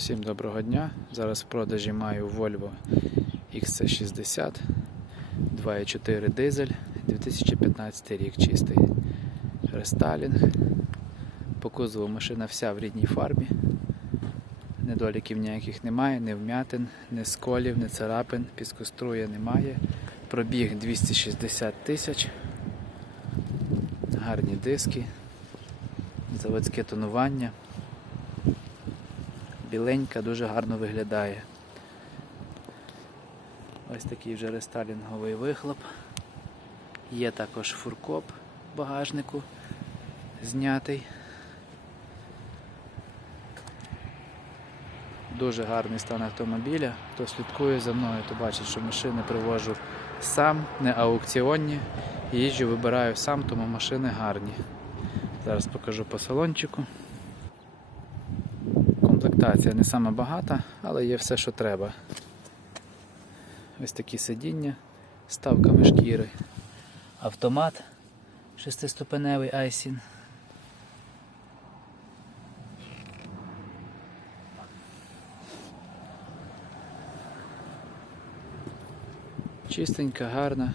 Всім доброго дня. Зараз в продажі маю Volvo XC60 2.4 дизель 2015 рік чистий. Рестайлінг. По кузову машина вся в рідній фарбі. Недоліків ніяких немає, не вмятин, не сколів, не царапин, піскоструя немає. Пробіг 260 тисяч. Гарні диски, заводське тонування. Біленька дуже гарно виглядає. Ось такий вже рестайлінговий вихлоп. Є також фуркоп багажнику знятий. Дуже гарний стан автомобіля. Хто слідкує за мною, то бачить, що машини привожу сам, не аукціонні. Їжджу, вибираю сам, тому машини гарні. Зараз покажу по салончику. Комплектація не сама багата, але є все, що треба. Ось такі сидіння з ставками шкіри. Автомат шестиступеневий Айсін. Чистенька, гарна.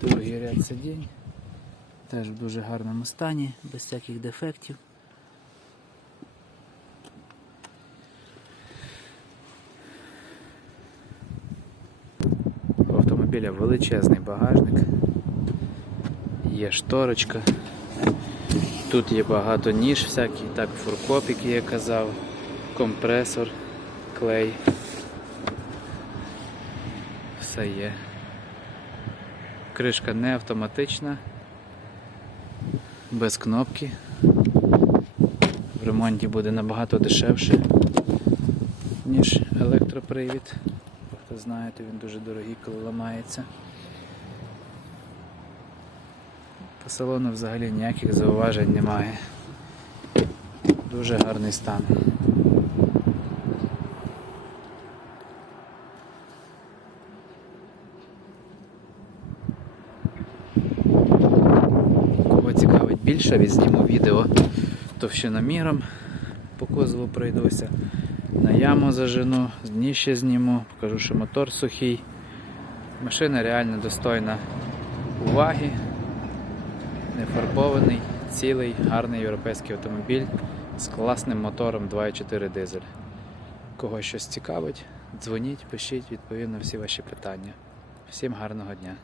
Другий ряд сидінь. Теж в дуже гарному стані, без всяких дефектів. Автомобіля величезний багажник. Є шторочка. Тут є багато ніж всякий, так, фуркоп, який я казав, компресор, клей. Все є. Кришка не автоматична, без кнопки. В ремонті буде набагато дешевше, ніж електропривід. Хто знає, він дуже дорогий, коли ламається. По салону взагалі ніяких зауважень немає. Дуже гарний стан. Кого цікавить більше, відзніму відео товщиноміром по кузову пройдуся. На яму зажену, з дніще зніму, покажу, що мотор сухий. Машина реально достойна уваги, не фарбований, цілий, гарний європейський автомобіль з класним мотором 2.4 дизель. Кого щось цікавить, дзвоніть, пишіть, відповім на всі ваші питання. Всім гарного дня!